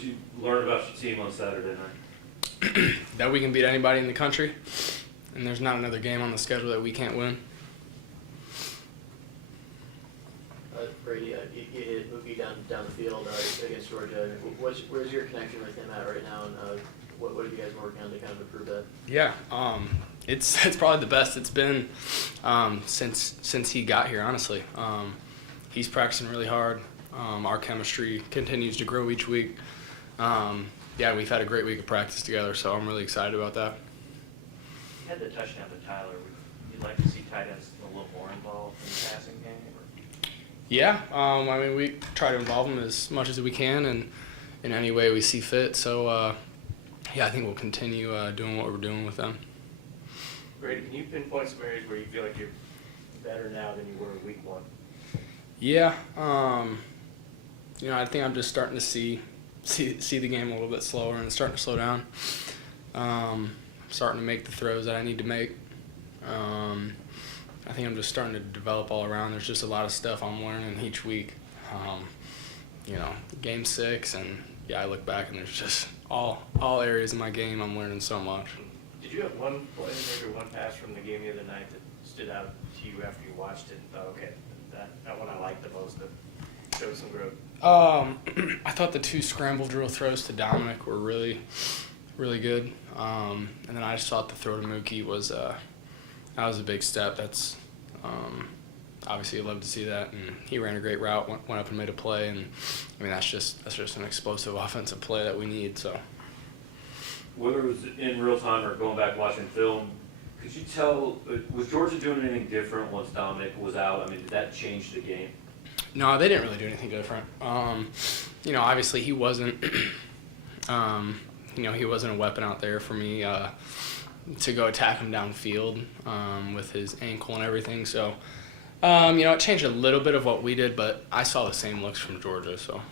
What did you learn about your team on Saturday night? That we can beat anybody in the country, and there's not another game on the schedule that we can't win. Brady, you hit Mookie down the field against Georgia. Where's your connection with him at right now, and what are you guys working on to kind of improve that? Yeah, it's probably the best it's been since he got here. Honestly, he's practicing really hard. Our chemistry continues to grow each week. Yeah, we've had a great week of practice together, so I'm really excited about that. You had the touchdown to Tyler. Would you like to see tight ends a little more involved in the passing game? Yeah, I mean, we try to involve them as much as we can and in any way we see fit. So, yeah, I think we'll continue doing what we're doing with them. Brady, can you pinpoint some areas where you feel like you're better now than you were in week one? Yeah, I think I'm just starting to see the game a little bit slower and starting to slow down. Starting to make the throws that I need to make. I think I'm just starting to develop all around. There's just a lot of stuff I'm learning each week. Game 6, and yeah, I look back and there's just all areas of my game I'm learning so much. Did you have one play, maybe one pass from the game the other night that stood out to you after you watched it and thought, okay, that one I liked the most, that showed some growth? I thought the 2 scramble drill throws to Dominic were really, really good. And then I just thought the throw to Mookie was that was a big step. That's obviously you'd love to see that, and he ran a great route, went up and made a play, and I mean that's just an explosive offensive play that we need. So whether it was in real time or going back watching film, could you tell, was Georgia doing anything different once Dominic was out? I mean, did that change the game? No, they didn't really do anything different. Obviously he wasn't, he wasn't a weapon out there for me to go attack him downfield with his ankle and everything. So, it changed a little bit of what we did, but I saw the same looks from Georgia. So. All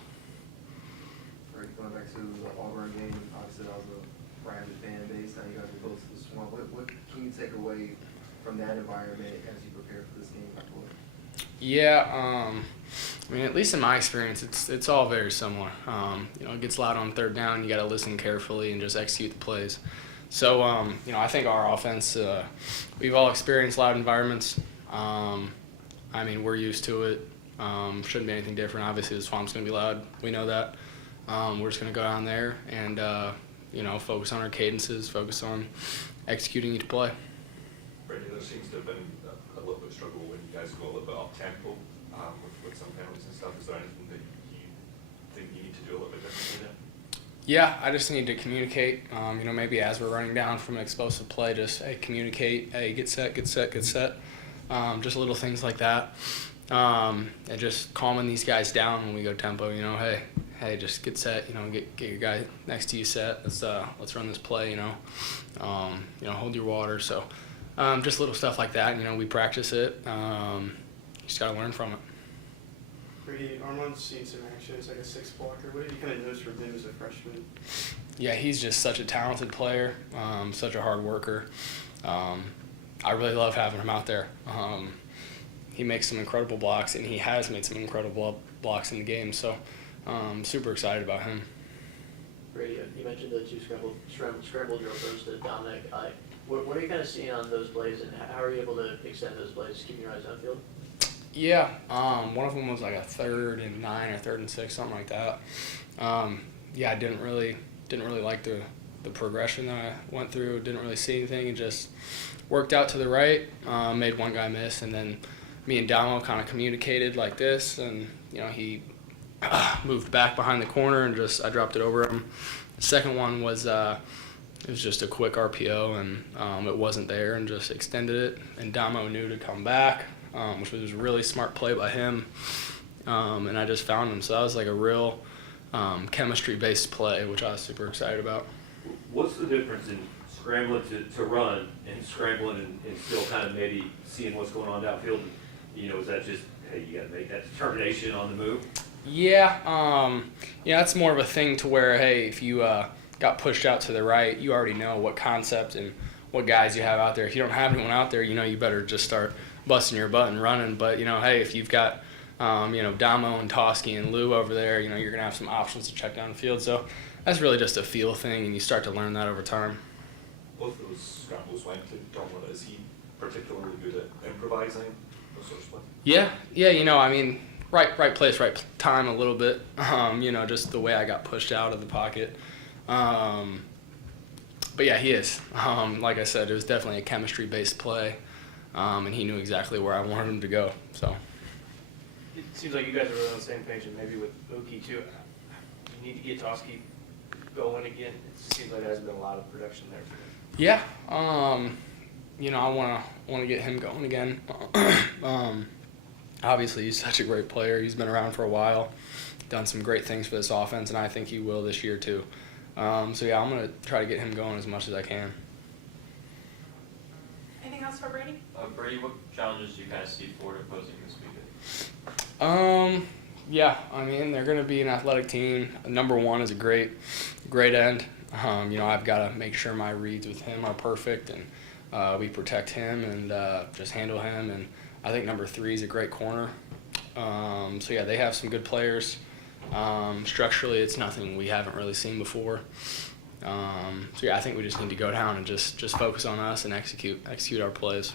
right, going back to the Auburn game, obviously that was a rabid fan base. Now you guys are close to the Swamp. What can you take away from that environment as you prepare for this game? Yeah, I mean, at least in my experience, it's all very similar. It gets loud on third down. You got to listen carefully and just execute the plays. So, I think our offense, we've all experienced loud environments. I mean, we're used to it. Shouldn't be anything different. Obviously, the Swamp's going to be loud. We know that. We're just going to go down there and, focus on our cadences, focus on executing each play. Brady, there seems to have been a little bit of struggle when you guys go a little bit off tempo with some penalties and stuff. Is there anything that you think you need to do a little bit differently there? Yeah, I just need to communicate. Maybe as we're running down from an explosive play, just communicate. Hey, get set, get set, get set. Just little things like that, and just calming these guys down when we go tempo. Hey, just get set. Get your guy next to you set. Let's run this play. Hold your water. So, just little stuff like that. We practice it. You just gotta learn from it. Brady, Armand's seen some action as like a 6 blocker. What did you kind of notice from him as a freshman? Yeah, he's just such a talented player, such a hard worker. I really love having him out there. He makes some incredible blocks, and he has made some incredible blocks in the game. So I'm super excited about him. Brady, you mentioned the 2 scramble drill throws to Dominic. What are you kind of seeing on those plays, and how are you able to extend those plays, keeping your eyes downfield? Yeah, one of them was like a 3rd and 9 or 3rd and 6, something like that. I didn't really like the progression that I went through. Didn't really see anything, and just worked out to the right, made one guy miss, and then me and Damo kind of communicated like this, and he moved back behind the corner, and I dropped it over him. The second one was it was just a quick RPO, and it wasn't there, and just extended it, and Damo knew to come back, which was a really smart play by him, and I just found him. So that was like a real chemistry-based play, which I was super excited about. What's the difference in scrambling to run and scrambling and still kind of maybe seeing what's going on downfield? Is that just, hey, you got to make that determination on the move? Yeah, it's more of a thing to where, hey, if you got pushed out to the right, you already know what concept and what guys you have out there. If you don't have anyone out there, you better just start busting your butt and running. But, hey, if you've got Damo and Toski and Lou over there, you're going to have some options to check down the field. So that's really just a feel thing, and you start to learn that over time. Both of those scrambles went to Donald. Is he particularly good at improvising those sorts of stuff? Yeah, right place, right time a little bit. Just the way I got pushed out of the pocket. But yeah, he is. Like I said, it was definitely a chemistry-based play, and he knew exactly where I wanted him to go. So. It seems like you guys are really on the same page, and maybe with Mookie too. You need to get Toski going again. It seems like there's been a lot of production there for him. Yeah, I want to get him going again. Obviously, he's such a great player. He's been around for a while, done some great things for this offense, and I think he will this year too. I'm going to try to get him going as much as I can. Anything else for Brady? Brady, what challenges do you guys see Ford opposing this weekend? They're going to be an athletic team. Number one is a great end. I've got to make sure my reads with him are perfect, and we protect him and just handle him. And I think number 3 is a great corner. They have some good players. Structurally, it's nothing we haven't really seen before. I think we just need to go down and just focus on us and execute our plays.